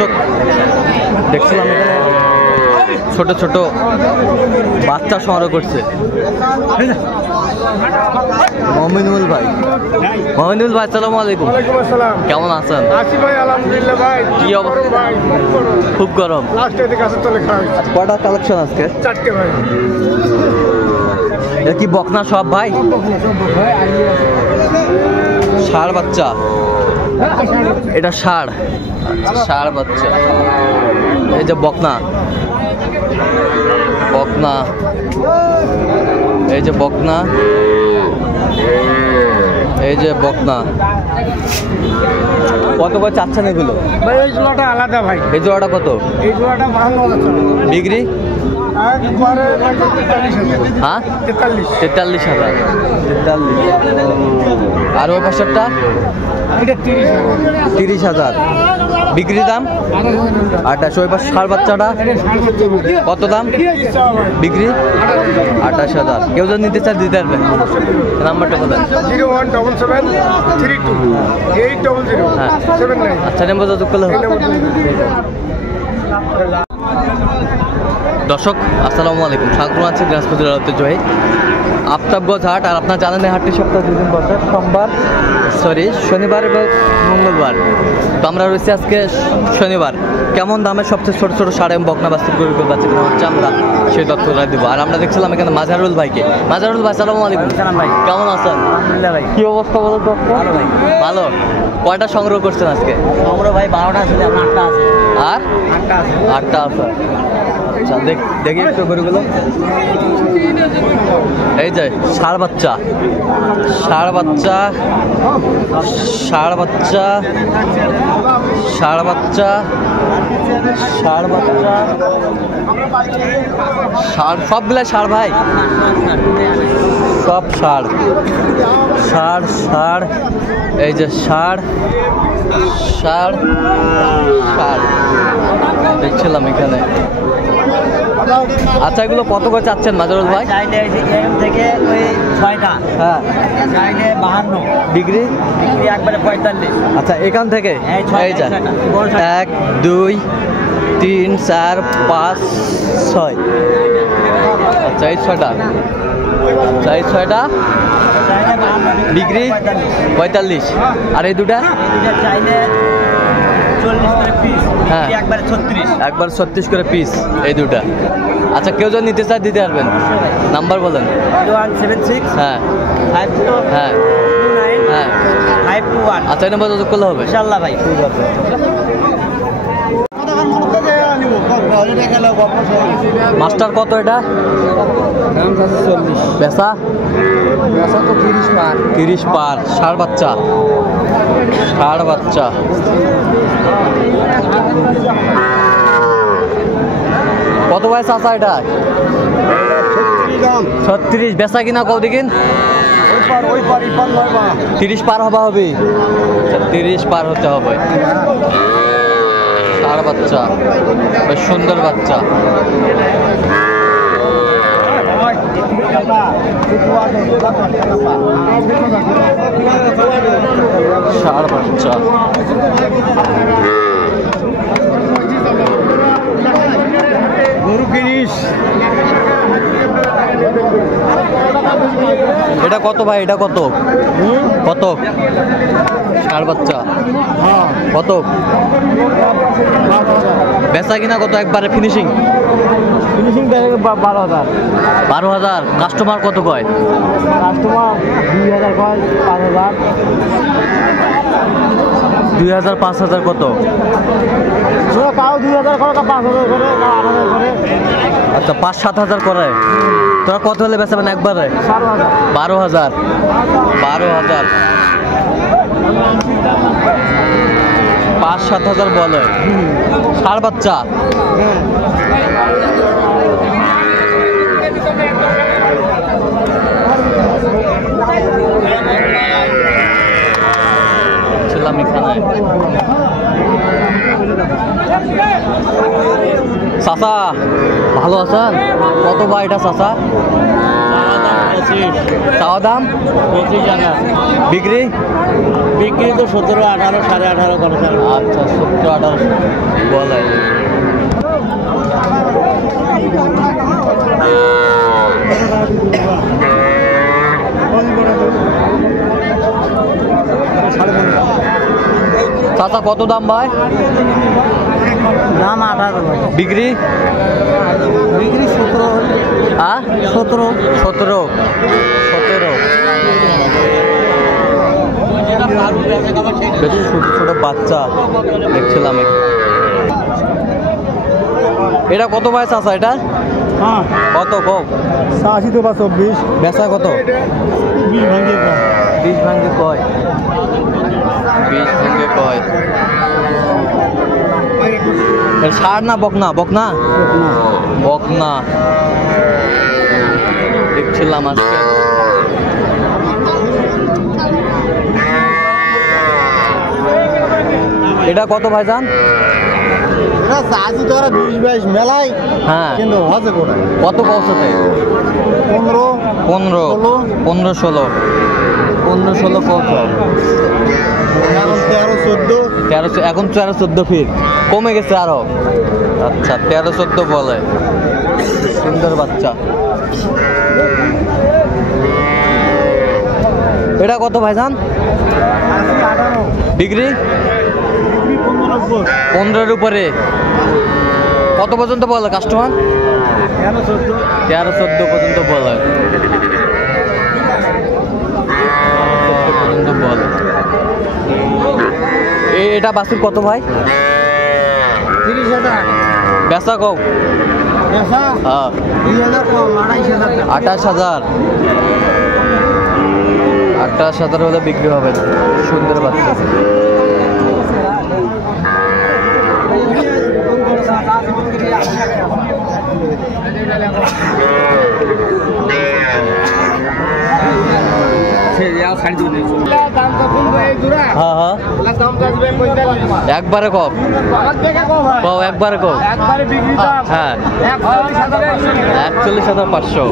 দর্শক দেখছিলাম এখানে ছোট ছোট বাচ্চা সংগ্রহ করছে মমিনুল ভাই। মমিনুল ভাই আসসালামু আলাইকুম। কেমন আছেন? কি অবস্থা? খুব গরম। কটা কালেকশন আজকে? এটা কি বকনা সব ভাই? ষাঁড় বাচ্চা, এটা ষাঁড়, ষাঁড় বাচ্চা। এই যে বকনা, বকনা, এই যে বকনা, এই যে বকনা। কত করে চাচ্ছেন এগুলো? ভাই এই জোড়াটা আলাদা ভাই। এই জোড়াটা কত? এই জোড়াটা 52,000 বিক্রি? হ্যাঁ 43,000। আর ওই পাশেরটা 30,000 বিক্রি দাম 28। ওই পাশে ষাঁড় বাচ্চাটা কত দাম বিক্রি? 28,000। কেউ যদি নিতে চায় দিতে পারবেন। নাম্বারটা বলেন। 01732 হ্যাঁ 80079। আচ্ছা নাম্বার যোগাযোগ করলে হবে। দর্শক আসসালামু আলাইকুম, স্বাগত আছে দিনাজপুর জেলার ঐতিহ্যবাহী আফতাবগঞ্জ হাট। আর আপনার জানেন এই হাটটি সপ্তাহে 2 দিন বসে, শনিবার এবং মঙ্গলবার। তো আমরা রয়েছি আজকে শনিবার। কেমন দামে সবচেয়ে ছোট ছোট ষাঁড় এবং বকনা বাছুর গরু বাচ্চা কেনা হচ্ছে আমরা সেই তথ্যটা দেবো। আর আমরা দেখছিলাম এখানে মাজারুল ভাইকে। মাজারুল ভাই আসসালামু আলাইকুম। ভাই কেমন আছেন? আলহামদুলিল্লাহ ভাই। কি অবস্থা বলুন তো? ভালো ভাই। ভালো। কয়টা সংগ্রহ করছেন আজকে? সংগ্রহ ভাই 12টা আছে, 8টা আছে। আর 8টা আছে। 8টা আছে। আচ্ছা দেখি একটু গরুগুলো। এই যে ষাঁড় বাচ্চা, ষাঁড় বাচ্চা, ষাঁড় বাচ্চা, ষাঁড় বাচ্চা, ষাঁড় বাচ্চা, ষাঁড় সবগুলা ষাঁড় ভাই, সব ষাঁড়, ষাঁড় ষাঁড়। এই যে ষাঁড়, ষাঁড়, ষাঁড় দেখছিলাম এখানে। আচ্ছা এগুলো কত করে চাচ্ছেন মাজারুল ভাই? এখান থেকে ওই 6টা। হ্যাঁ চাইলে 52। বিক্রি? বিক্রি একবারে 45। আচ্ছা এখান থেকে এই ছয়টা, এই যে ছয়টা। 1 2 3 4 5 6। আচ্ছা এই 6টা, আচ্ছা এই 6টা চাইলে 52 বিক্রি 45। আর এই দুটা চাইলে 40 করে পিস। হ্যাঁ একবারে 36। একবার 36 করে পিস এই দুটা। আচ্ছা কেউ যদি নিতে চায় দিতে পারবেন। নাম্বার বলেন। 176 হ্যাঁ 52 হ্যাঁ 29 হ্যাঁ 521। আচ্ছা এই নাম্বার যোগাযোগ করলে হবে। ইনশাআল্লাহ ভাই। ঠিক আছে। মাস্টার কত এটা? বেচা? বেচা তো 30 পার। 30 পার। ষাঁড় বাচ্চা, ষাঁড় বাচ্চা। কত ভাই চাচা এটা? 36। বেচা কিনা কও দেখিন? 30 পার হবা হবে। 30 পার হতে হবে। ষাঁড় বাচ্চা, বেশ সুন্দর বাচ্চা। ষাঁড় বাচ্চা। গরু কিনিস? এটা কত ভাই? এটা কত? কত? ষাঁড় বাচ্চা কত? বেচা কিনা কত? একবারে ফিনিশিং? ফিনিশিং 12,000। 12,000। কাস্টমার কত কয়? কাস্টমার 2,000 কয়, 5,000। 2,000 5,000 কত? কাউ 2,000 করে, 5,000 করে, 8,000 করে। আচ্ছা 5-7,000 করে। তোরা কত হলে বেচাবেন একবারে? 12,000। 12,000 5-7,000 বলে। ষাঁড় বাচ্চা ছিলাম এখানে। চাচা ভালো আছেন? কত ভাই এটা চাচা? চাওয়া দাম 25,000 বিক্রি বিক্রি তো 17, 18, 18.5 করে। আচ্ছা 17-18 বলে। চাচা কত দাম ভাই? দাম 18 বিক্রি বিক্রি 17। হ্যাঁ 17 17 বেশ ছোট ছোট বাচ্চা দেখছিলাম। এটা কত ভাই চাচা? এটা হ্যাঁ কত কম? 80 তো বা 24। বেচা কত? 20 ভাঙে 20 ভাঙ্গে কয়? 20 ভাঙ্গে কয়? ষাড় না বকনা? বকনা বকনা দেখছিলাম আজকে। এটা কত ভাইজান? চাষি তো 20-22 মেলায়। হ্যাঁ কিন্তু হচ্ছে কোথায়? কত কৌশতে? 15 15 16 কৌশ। এখন 13-14। 13 এখন 13-14 ফিট কমে গেছে আরো। আচ্ছা 13-14 বলে। সুন্দর বাচ্চা। এটা কত ভাইজান? 18 ডিগ্রি 15-এর উপরে। কত পর্যন্ত বলে কাস্টমার? 13-14 পর্যন্ত বলে। 13-14 পর্যন্ত বলে। এটা বাছুর কত ভাই? 30,000 বেচা কম? বেচা হ্যাঁ 2,000 কম, 28,000। 28,000 হলে বিক্রি হবে। সুন্দর বাচ্চা। হ্যাঁ হ্যাঁ একবারে কম কম একবারে কম। হ্যাঁ 41,500।